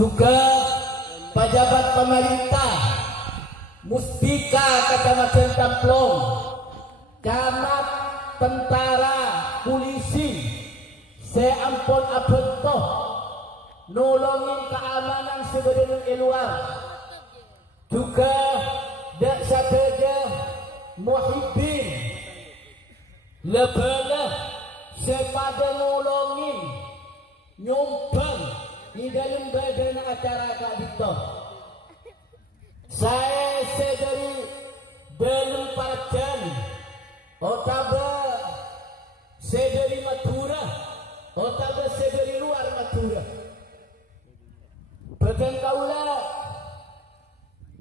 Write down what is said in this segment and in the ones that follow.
juga pejabat pemerintah, mustika kecamatan Tamplong, camat, tentara, polisi, seampun abentoh nolongin keamanan sebenarnya luar. Juga dak saja muhibbin lebelah sepada nolongin nyumbang di dalam badan acara Kak Dito. Saya dari belum parjan otaba saya dari Madura, otaba saya dari luar Madura. Badan kaula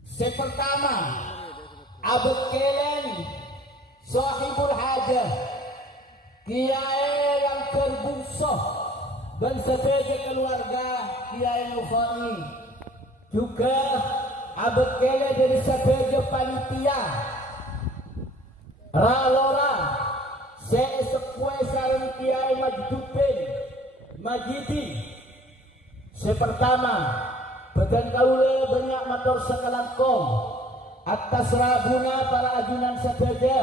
saya pertama abad kelen sahibul hajah kiai yang terbungsoh dan sebagai keluarga kiai Nukhani, juga abad kelen dari sebagai panitia ralora saya sekue sarang kiai Majduddin Majidi. Saya pertama badan kaula banyak matur sakalangkong atas rabuna para ajunan sahaja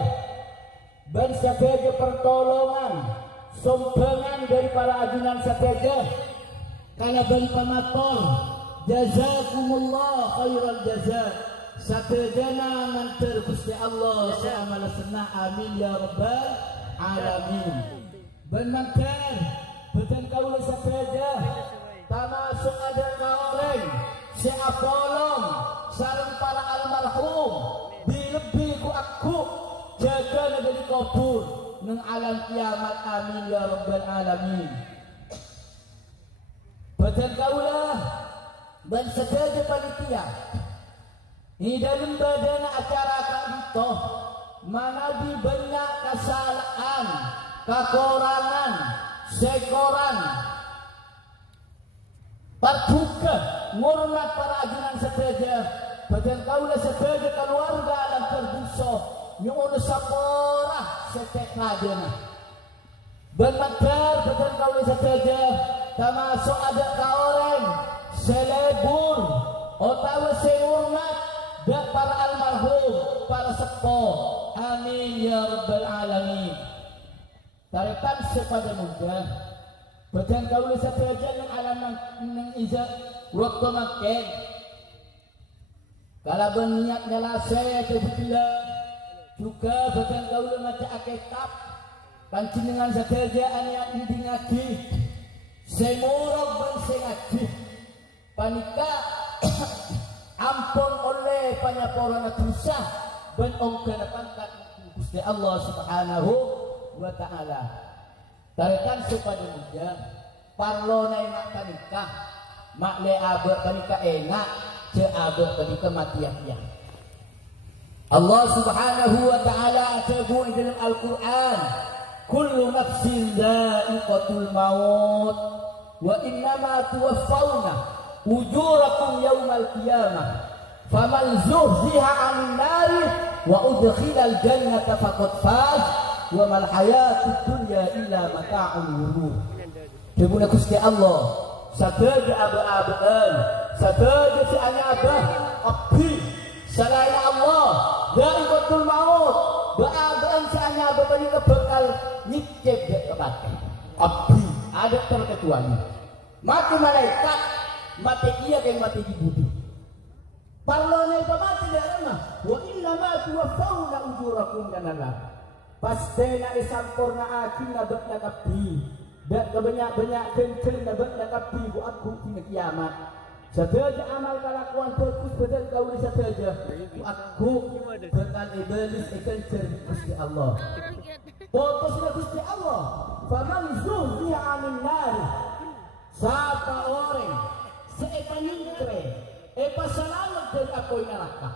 dan sahaja pertolongan sumbangan dari para ajunan sahaja karena ben pamator jazakumullah khairal jaza satejana manter Gusti Allah sa'amala senah amin ya rabbal alamin. Ben manter badan kaula sahaja termasuk ada orang si Apolong sarang para almarhum dilebih ku aku jaga dari kubur nang alam kiamat amin ya rabbal alamin. Badan kaulah dan sebagai panitia di dalam badan acara Kak Dito mana di banyak kesalahan kekurangan sekoran Partuka ngurmat para ajunan sedaja badan kaulah sedaja keluarga alam terbuso nyuun saporah setek ladena bermakar badan kaulah sedaja termasuk ada kaoren selebur otawa sehormat dan para almarhum para sepo amin ya rabbal alamin. Tarikan sepada muda badan kaulah saja yang alam nang iza waktu makan kalau banyak ngelase terbuka juga badan kaulah macam akekap kancing dengan saja anak ini ngaji semurab dan sengaji panika ampun oleh panyaporan dosa dan ongkar pangkat Gusti Allah Subhanahu wa taala. Tarikan supaya muda parlo na enak panikah makle abad panikah enak ce abad panikah matiak-ya. Allah Subhanahu wa taala sebut dalam Al-Qur'an kullu nafsin dha'iqatul maut wa innama tuwaffawna ujurakum yaumal qiyamah faman zuhziha 'anil nari wa udkhilal jannata faqad faz wa mal hayatud dunya illa mata'ul ghurur. Demunna Gusti Allah sabeja aba-abaan sabeja si anyabah abdi selain Allah dari betul maut baabaan si anyabah bani bakal nyicep dek kebake abdi ada terkecuali mati malaikat mati iya kayak mati budi parlone pamati dari mah wa inna ma tuwaffawna ujurakum kanala pastena isampurna akhirna bakna kapi dan kebanyak-banyak kenceng bakna kapi bu aku tina kiamat sabeja amal kalakuan terus bedal kau ni sabeja bu aku bakal iblis kenceng Gusti Allah putusna Gusti Allah faman zuhziha 'anil nar siapa orang seepanyingkre selamat dari apoy neraka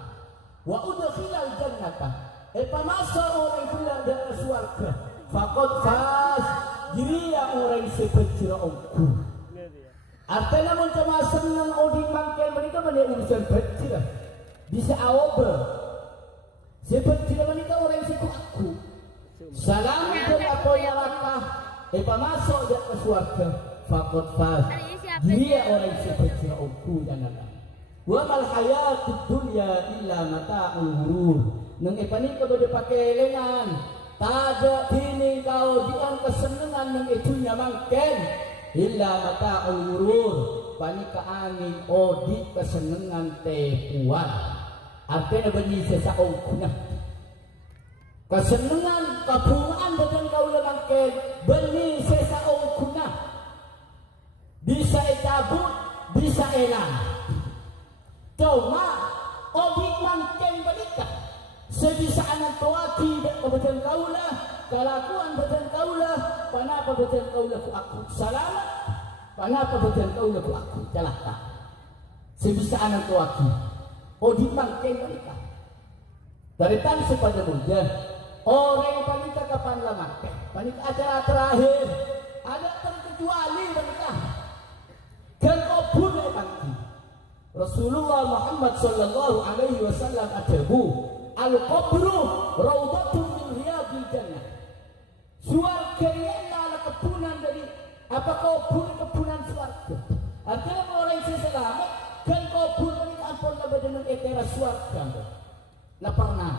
wa udkhilal jannata masuk orang pulang dari surga faqad faz jiria orang sepecira ongku artinya mencama senang odin mangkel mereka mana urusan becira bisa awal sepecira mereka orang siku aku selamat dari apoy neraka masuk dari surga faqad faz dia orang seperti aku dan anak. Wa mal hayatud dunya illa mata'ul ghurur. Nang ipani ka bade pakelengan. Tada kini kau dian kesenangan nang itunya mangken illa mata'ul ghurur. Pani ka angin odi kesenangan teh puan. Artinya bani sesaong kuna. Kesenangan kabungan badan kau mangken bani sesaong kuna. Bisa cabut, bisa elang. Cuma odik mangken balika. Sebisa anak tuaki dan kebetulan kaulah, kelakuan betul kaulah, panapa betul kaulah ku aku selamat, panapa betul kaulah ku aku celaka. Sebisa anak tuaki, odik mangken balika. Dari tan sepada muda, orang balika kapan lama? Balika acara terakhir, ada terkecuali balika. Dan kubur mati. Rasulullah Muhammad sallallahu alaihi wasallam adabu al-qabru raudhatun min riyadil jannah. Surga ialah kebunan dari apa kebunan surga. Artinya orang yang selamat kan kubur ini ampun dengan etera surga. Nah pernah.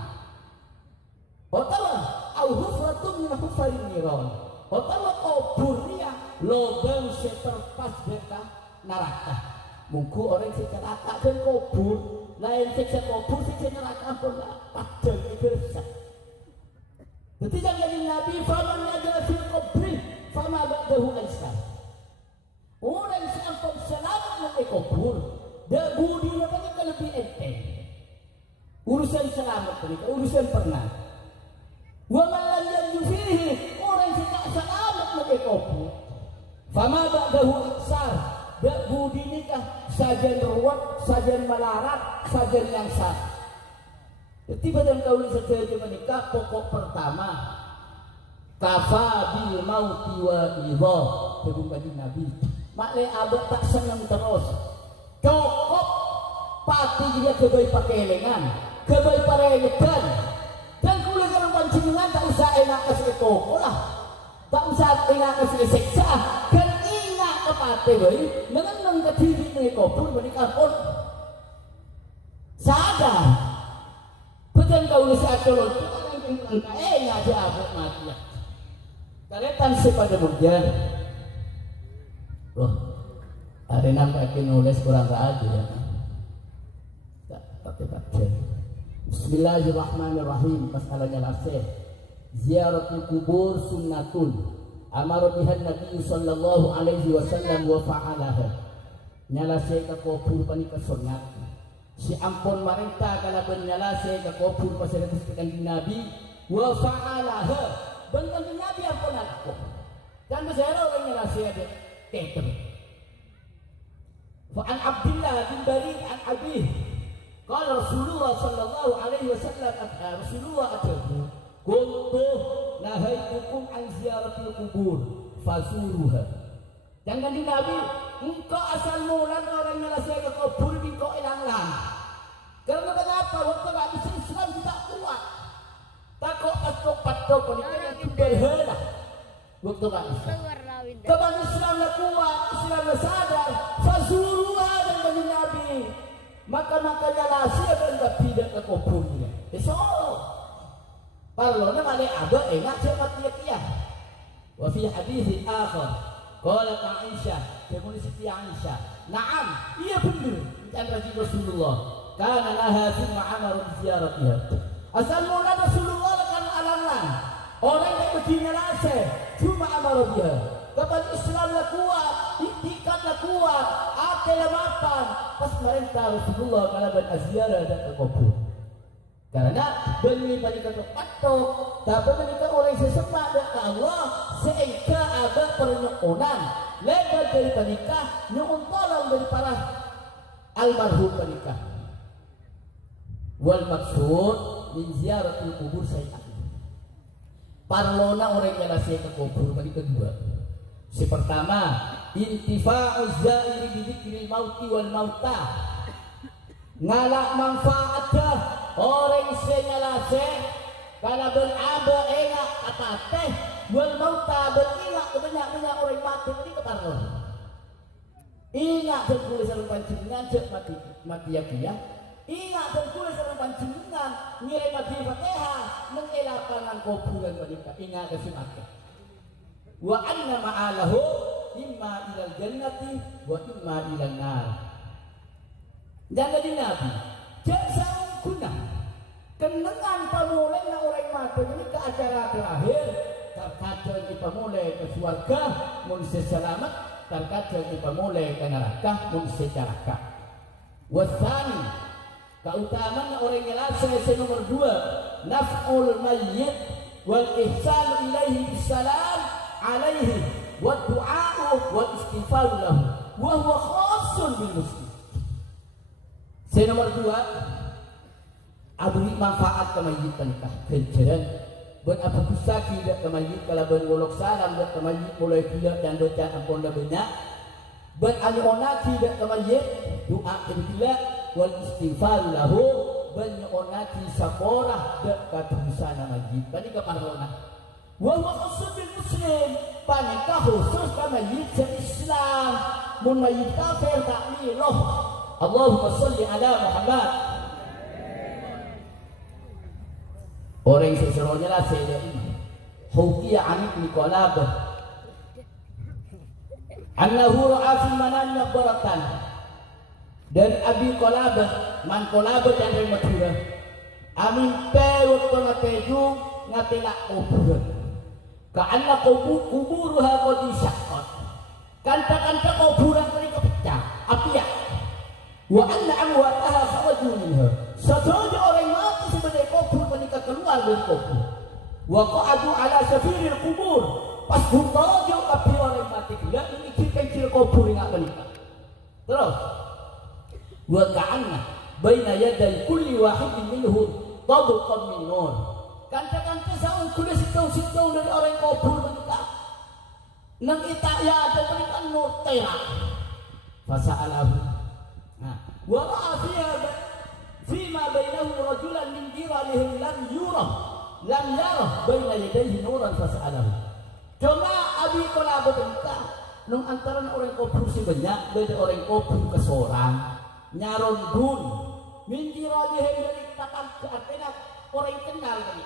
Otawa au hufratun min hufarin niran. Otawa kuburnya lobang seterpas beta neraka. Mungku orang seceraka dan kubur lain siksa kubur siksa neraka pun padang itu rusak. Jadi jangan Nabi faman ada fil kubri fama ba'dahu aisyah. Orang yang selamat dari kubur dan budinya banyak lebih enteng. Urusan selamat mereka, urusan pernah. Wa man lam yanjufihi orang yang tak selamat dari kubur fama ba'dahu aisyah. Dak budi nikah sajen ruwet, sajen melarat, sajen yang sah. Ketika dan kau sejajar menikah pokok pertama kafa bil mauti wa idha sebelum kaji Nabi. Makle abad tak senang terus. Cukup pati dia kebai pakai lengan, kebai parenegan. Dan kulit orang pancingan tak usah enak kasih toko lah, tak usah enak kasih seksa. Pate boy, mengenang ke diri ni kubur menikah pun sadar. Betul kau ni seacolon, orang yang ada abad mati. Karetan sepada muda. Wah, ada nampak nulis kurang raja. Tak pakai baca. Bismillahirrahmanirrahim. Masalahnya lasih. Ziaratul kubur sunnatun. Amar bihan Nabi sallallahu alaihi wasallam wa fa'alaha. Nyalasay ka kubur panika sunat. Si ampun marita kana ben nyalasay ka kubur pasalamat kan Nabi wa fa'alaha. Bentang Nabi ampun aku. Dan besara orang nyalasay ada tetem. Fa an Abdullah bin Bari an Abi. Qala Rasulullah sallallahu alaihi wasallam Rasulullah atahu kuntu nahaitukum an ziyaratil kubur fazuruha. Jangan di Nabi engkau asal mula orang nyalasai ke kubur engkau hilang-hilang. Karena kenapa? Waktu Nabi Islam tidak kuat. Takut patok ini yang berhala. Waktu Nabi Islam Islam kuat, Islam sadar fazuruha dan bagi Nabi. Maka nyalasai dan tidak ke kuburnya. Besok kalau nama ada abah enak cepat dia. Wa fi hadis akhar qala Aisyah, kemudian Siti Aisyah, "Na'am, iya benar." Dan Rasulullah, "Kana laha thumma amara bi ziyaratiha." Asal mula Rasulullah kan alangan. Orang yang begini lase, cuma amara biha. Kapan Islamlah kuat, itikadlah kuat, akal mapan, pas merintah Rasulullah kalaban aziarah dan kubur. Karena beli balikan patok, tapi menikah orang sesempat dan Allah sehingga ada pernyokonan lebar dari panikah nyokon tolong dari para almarhum panikah. Wal maksud min ziaratul kubur saya. Parlona orang yang ngasih ke kubur bagi kedua. Si pertama intifa'uz zairi bi dzikril mauti wal mauta. Ngalak manfaatnya orang senyalase karena beraba enak apa teh wal mauta berilak banyak orang mati ini keparlon. Ingat dan kula sareng panjenengan cek mati ya. Ingat dan kula sareng panjenengan ngiring mati Fatihah mengelapan nang kuburan menika. Ingat kesimake. Wa anna ma'alahu imma ilal jannati wa imma ilal nar. Dan dari Nabi jasa guna kenangan pamulai na orang mati ini ke acara terakhir terkadang kita mulai ke surga mun selamat, terkadang kita mulai ke neraka mun neraka. Wasani keutamaan orang yang nomor 2 naf'ul mayyit wal ihsan ilaihi bisalam alaihi wa du'a'u wa istighfaru lahu wa huwa khassun bil muslim. Nomor 2 abri manfaat kemayit nikah kenceran buat apa kusaki dak kemayit kalau berwolok salam dak kemayit mulai dia dan baca ampun dah banyak buat ali onati dak kemayit doa kedua wal istighfar lahu banyak onati saporah dak kadusana mayit bani keparona wa huwa khassun bil muslim panikah khusus kemayit Islam mun mayit kafir tak miloh. Allahumma salli ala Muhammad. Orang yang seseronya lah saya ini Hukiya Amik Nikolabah Annahu ra'a fi manamnya baratan. Dan Abi Kolabah Man Kolabah yang dari Madura Amin pewut kona peju ngatela kuburan Ka'anna kuburuha kodisakot Kanta-kanta kuburan mereka pecah Apiak Wa anna amwataha kharaju minha. Sesungguhnya orang mati sebagai kubur menikah keluar dari kubur. Wa qa'adu ala safiril kubur. Pas buntojo tapi orang mati gila mikir-mikir kubur ingat menikah. Terus wa ka'anna baina yaday kulli wahidin minhum tabqan min nur. Kanta-kanta saung kuda situ-situ dari orang kubur menikah. Nang itaya ada menikah nur terak. Fasa'alahu wara'a fima bainahu rajulan min jiranihim lam yarah baina yadayhi nuran fas'alahu. Cuma Abi Kolabah tentang nung antara orang kubur si banyak dari orang kubur ke seorang nyarondun min jiranihim dari takkan artinya orang kenal ini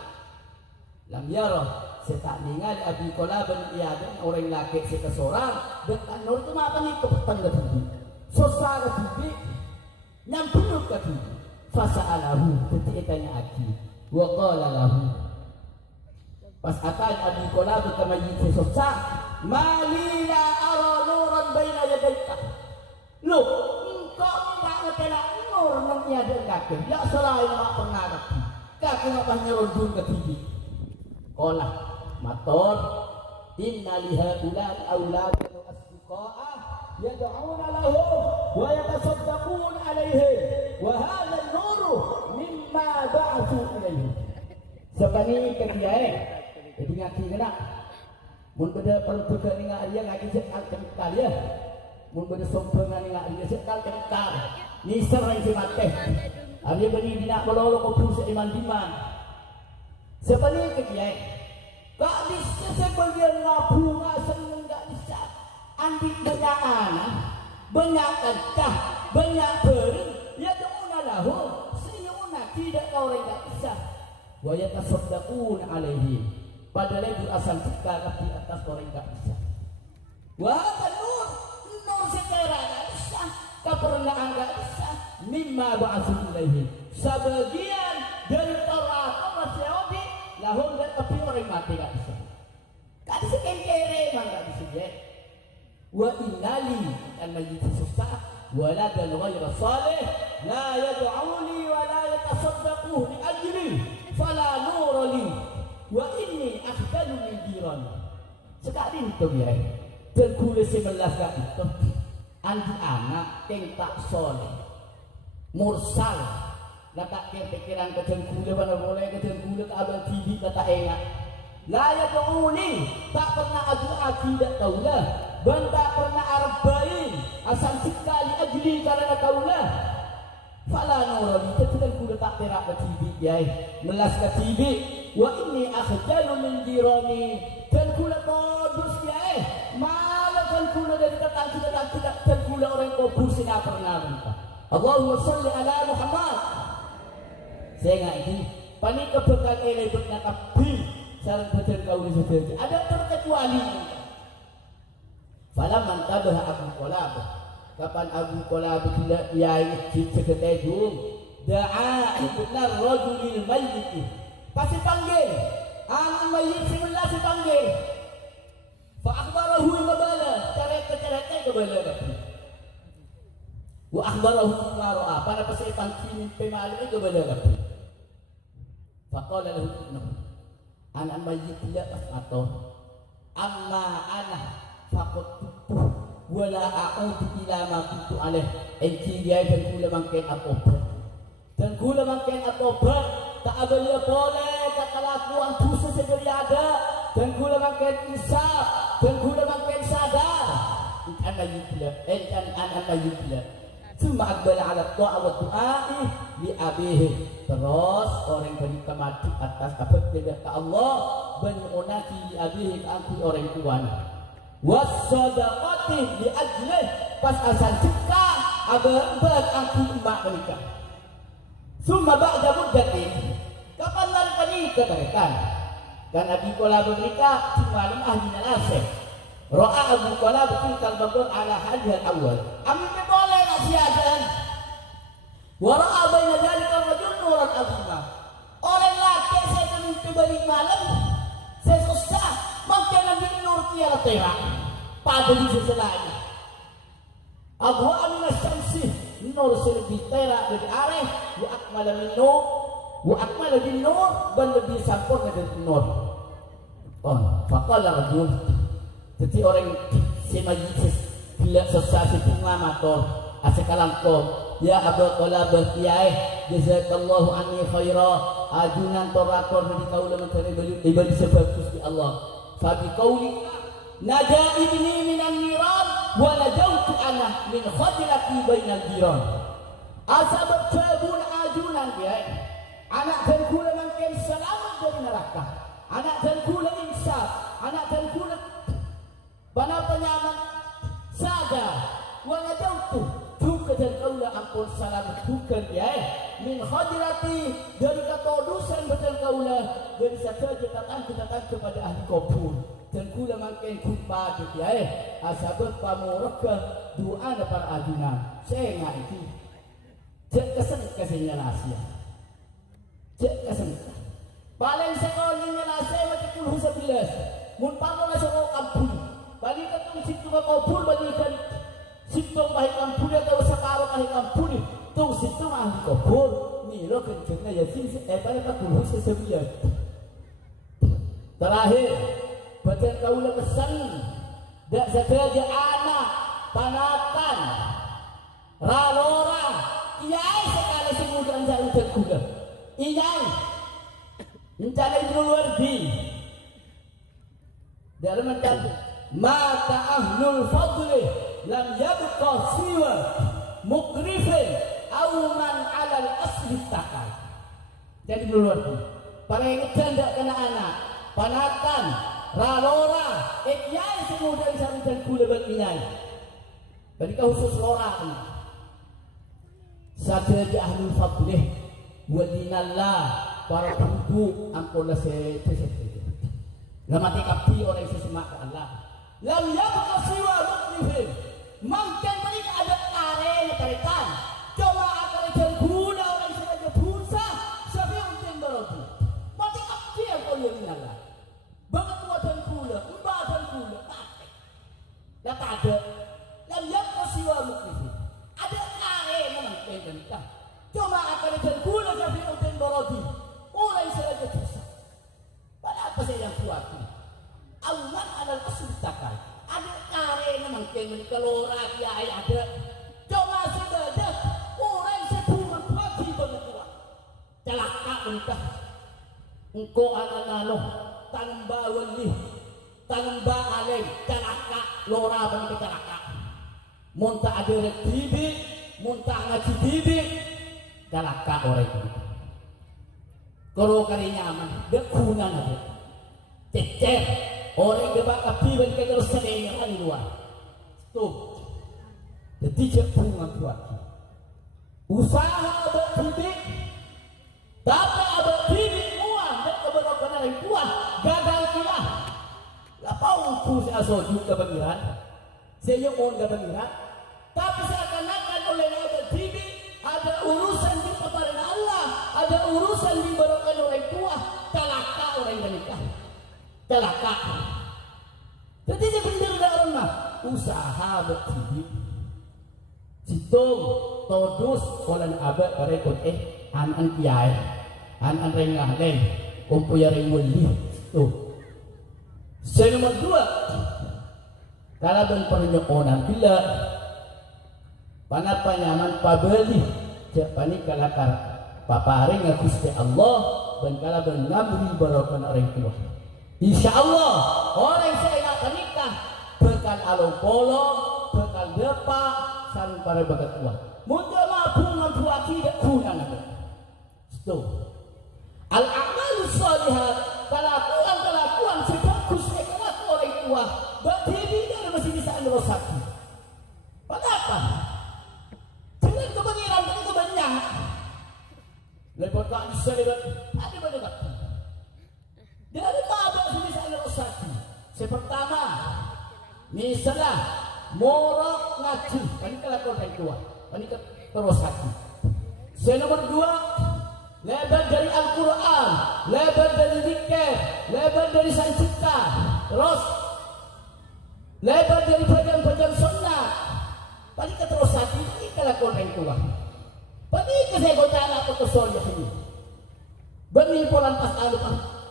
lam yarah setak ningali Abi Kolabah iya orang laki si ke seorang dan nur itu apa nih kepetan ke tinggi sosara tinggi nyampun ke tinggi fasa'alahu ketika tanya Aki wa qala lahu pas akan Abi Kolabah kama yiti sosa mali la ara nuran baina yadayka lu engkau tidak ngetela nur nang tiada kaki ya selain mak pengarap kaki ngapah nyerundun ke tinggi qala mator inna liha ulal auladan asdiqa'ah yad'una lahu wa yatasaddaquna alaihi wa hadha an-nur mimma ba'athu ilaihi. Sekali kekiai jadi ngaki kena mun beda pertukan dengan dia ngaki sekal kental ya mun beda sompengan dengan dia sekal kental ni serai semate dia beri dina melolo kopus iman-iman sekali kekiai tak bisa sebagian ngabu seneng enggak bisa ambil banyak anak banyak kecah banyak beri ya do'una lahu siyuna tidak kau orang tak bisa wa yatasaddaqun alaihi padahal itu asal cekak di atas orang tak bisa wa nur secara tak bisa kepernaan tak bisa mimma ba'atsu ilaihi sebagian dari Taurat masih obi lahum dan tapi orang mati tak bisa tak bisa kere memang tak bisa je wa innali dan majlis susah waladan ghayra salih la yad'uni wa la yatasaddaqu li ajli fala nura li wa inni akhdalu min jiran sekali itu ya terkulis 11 kali itu anti anak yang tak soleh mursal letak ke pikiran kejengkule mana boleh kejengkule ke abang TV kata enak la yad'uni tak pernah adu akidah kaulah dan tak pernah arba'in asal sekali ajli karena kaulah fala nurani ketika kuda tak terak ke TV ya melas ke TV wa inni akhjalu min jirani dan kula todus ya malah kan kula dari tetangga dan kula orang saya pernah minta Allahumma salli ala Muhammad saya nggak ini panik kebekan elek berna kapi sarang betul kau di situ ada terkecuali falam mantabah Abu Qulab kapan Abu Qulab tidak yai seketajung da'a ibnar rajulil mayyit pasti panggil anak mayit sebelah si panggil fa akhbarahu mabala cerita kebala wa akhbarahu ma ra'a para pasti panggil pemali kebala fa qala lahu anak mayit tidak atau amma ana faqad tubuh wala a'udu ila ma kuntu alaih enti dia dan kula mangken atobat dan kula mangken atobat tak abala boleh kelakuan dosa segala ada dan kula mangken insaf dan kula mangken sadar ana yubla ana yubla cuma akbala ala ta'a wa du'a'i li abihi terus orang beri mati atas apa tidak ke Allah banunaki li abihi aku orang tuanya wasadaqati li ajlih pas asal cekah abang aku mak menikah summa ba'da muddatin kapan mereka nikah mereka kan Abi Qulab menikah malam ahli nasib ra'a Abu Qulab tilkal bagur ala hadhal awal amin boleh nasihadan wa ra'a baina dzalika rajul nuran azima orang laki saya mimpi balik malam saya susah mungkin nabi nur tiada terang pada di seselahnya Abu Amin Syamsi nur lebih terang dari arah wa akmala min nur wa akmala bin nur dan lebih sempurna dari nur faqala rajul jadi orang semajlis bila sesasi pengamator asekalang ko ya Abu Qulab kiai jazakallahu anni khaira ajunan torakor dari kaula mencari ibadah sebagus di Allah fabi qauli naja ibni minan niran wa najautu ana min khadlati bainal jiran asabab tabun ajunan kiai anak dan kula mungkin selamat dari neraka anak dan kula insaf anak dan kula bana penyaman sadar wa najautu juga dan kaulah ampun selamat bukan ya min khadirati dari kata dosa betul kaulah dari saja kita datang kepada ahli kubur dan kula makin kumpa ya asabut pamuraka doa para ajunan saya nggak itu cek kesehnya rahasia cek kesehnya paling sekolahnya rahasia macam puluh 11 mun parlo nasoro kampung balik ke situ ke kubur balikan situ bahik kampung atau separuh bahik kampung tu situ ahli kubur milo kencengnya ya sih pada puluh 11 terakhir baca kaulah pesan dak saja anak panakan ralora iyai sekali semudah jauh terkuda iyai mencari Ibnuwardi dalam mencatat mata ahlul fadli lam yabqa siwa mukrifin aw man ala al-asli takal jadi Ibnuwardi para yang ngejandak kena anak panakan ralora iyai semudah jauh terkuda bagi iyai bagi khusus orang saja di ahlul fadlih wa dinallah para penduduk ampunlah saya lamati kapi orang sesemak ke Allah lam yabqa siwa muqrifin mungkin mereka ada tarikan coba akal dan guna orang saja bursa sampai untung beradu mati kapi yang kau yang dinallah banget tua dan guna mbak dan guna mati tak ada lam yabqa siwa muqrifin ada memang pendek cuma akan terguna sampai untung beradu orang saja bisa pada apa saya yang kuat Allah adalah kesulitan ada kare memang pengen kelora kiai ada cuma saja orang sepuluh pagi berkuat celaka entah engkau anak-anak tanpa wali tanpa alim celaka lora bagi celaka muntah ada bibit muntah ngaji bibit celaka orang itu kalau kali nyaman dekunan ada cecer orang debak kapi bagi terus sedenya di luar tuh Jadi dia bunga buat usaha berdidik, tapi abad didik muang dan kebenaran yang kuat gagal kira. Apa untuk saya soju kebenaran, saya mohon kebenaran, tapi seakan-akan oleh abad didik ada urusan di kepada Allah, ada urusan di berokan orang tua, celaka orang menikah, celaka. Jadi dia benar dalam usaha berdidik. Situng todus olan abad karekot an kiai an rengah leng kumpuya rengwali tuh. Saya nomor 2 kalau ben pernyokonan bila panapa nyaman pabeli jak panik kalakar paparing Gusti Allah ben kalau ben ngabri barokan orang tua. Insyaallah orang saya nak nikah bekal alung polo bekal depa sarung para bagat tua. Muncul bunga buah tidak kunang ada. Stop. Al-amal salihat kelakuan sebagus kelakuan orang tua. Berdiri dari masih bisa anda sakit. Kenapa? Dengan kebangiran dan kebanyakan. Lepas tak bisa lewat ada pada tak. Dari mana masih bisa anda sakit? Pertama, misalnya morok ngaji, ini kelakuan orang tua, ini terus hati. Yang nomor 2, lebar dari Al-Quran, lebar dari zikir, lebar dari sang cipta, terus lebar dari bagian-bagian sunnah. Tadi terus hati, ini kelakuan orang tua. Tadi saya kau tanya aku kesolnya ini. Beni polan pas alu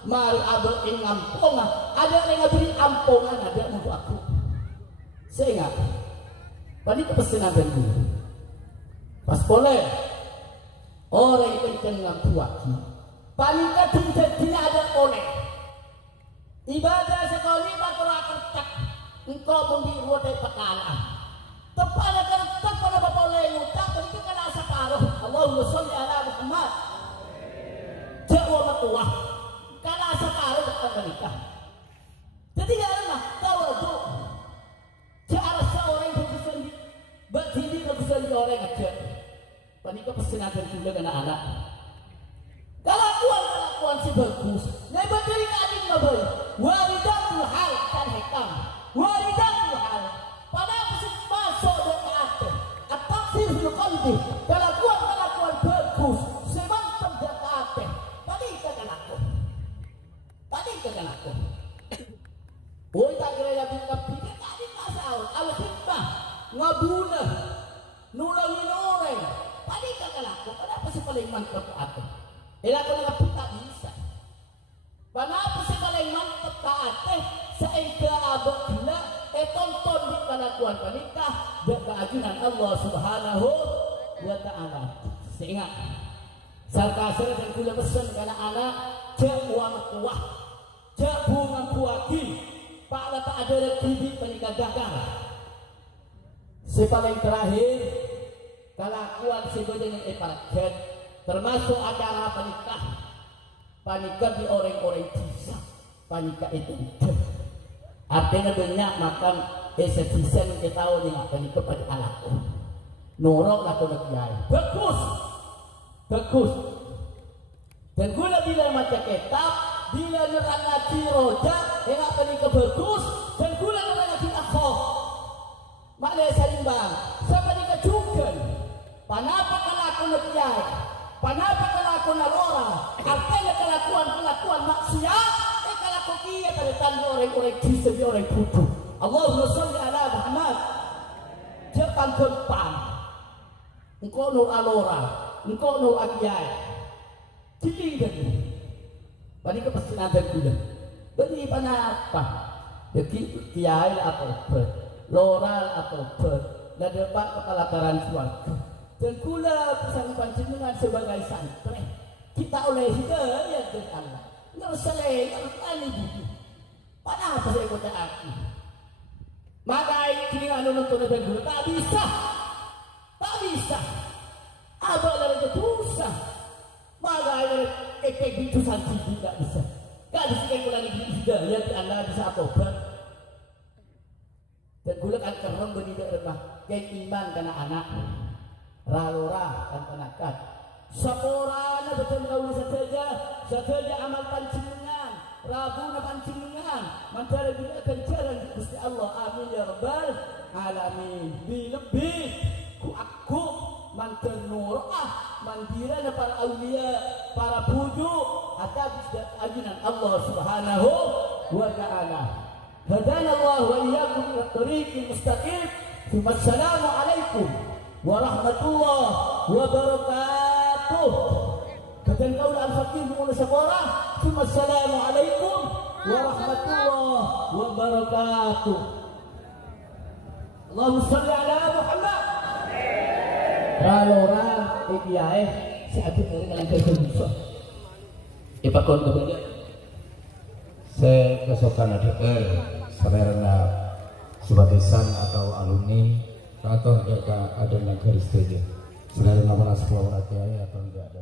mari abel ing ampongan, ada yang ngabiri ampongan ada untuk aku. Saya ingat tadi kepesanan dulu pas boleh orang itu dengan buat paling tidak ada oleh ibadah sekali bakal kertak engkau pun diruat dari pekalaan tepat kertak pada bapak oleh ngutak begitu kena separuh Allahumma sholli ala Muhammad jauh tua kena separuh bakal menikah jadi janganlah tawadhu. Cara seorang berkesan berdiri berkesan di orang aja. Panika pesanan juga anak-anak. Kelakuan si bagus. Lebar dari adik ngabai. Walidatul hal kan hekam. Walidatul hal. Pada pesan masuk dan akhir. At-taksir fil qalbi. Kelakuan bagus. Semantap dan akhir. Panika kan aku. Boy tak kira yang pikir tadi pasal al-hikmah ngabuna nulangin orang tadi kata laku kenapa sih paling mantap aku kalau aku tak bisa kenapa sih paling mantap aku sehingga abad gila tonton di kelakuan panikah dan keajunan Allah subhanahu wa ta'ala sehingga sarkasar dan kula pesan karena anak jak uang tua jak bunga buaki Pak tak ada TV penikah gagal. Sepaling terakhir kelakuan sebagian ibarat termasuk acara panikah di orang-orang desa panikah itu artinya banyak makan esetisan kita tahu nih panikah pada alatku norok laku kiai bagus dan gula bila macam kitab bila nerang ngaji roja yang panikah bagus dan gula nerang ngaji akhok maknanya seimbang siapa nikah juga panapa kelakuan kiai panapa kelakuan orang artinya kelakuan maksiat kelakuan kia pada tanda orang-orang bisa di orang bodoh Allahumma sholli ala Muhammad Jepang gempang engkau nur alora engkau nur kiai jadi Pani kepesanan dan gula. Beri panapa? Jadi kiai atau ber, loral atau ber, dan dapat kekalakaran suarga. Dan gula pesan panjenengan sebagai santri. Kita oleh hidayah dari Allah. Ngerseleh, ngertani budi. Panapa saya kota aku? Maka ini nggak nonton dan gula tak bisa. Abang dari ketusa. Maka ini itu sanksi tidak bisa. Gak bisa ulangi hidayah di Allah bisa tobat. Dan gula kan kerem benidak remah yang iman kana anak ralora kan penakat saporana betul kau saja amal pancingan rabu na pancingan mantara bila akan jalan di Gusti Allah amin ya rabbal alamin lebih ku aku mantan nurah mandira na para aulia para pujuk atas ajunan Allah subhanahu wa ta'ala. هدانا الله وإياكم إلى الطريق المستقيم ثم السلام عليكم ورحمة الله وبركاته. Kata kaula al-fakir mula sabara ثم السلام عليكم ورحمة الله وبركاته. اللهم صل على محمد. Ralora ikiae si adit dari dalam kehidupan. Ipakon kepada saya kesokan ada saudara simpatisan atau alumni atau ada yang garis saudara nama sekolah rakyat atau enggak ada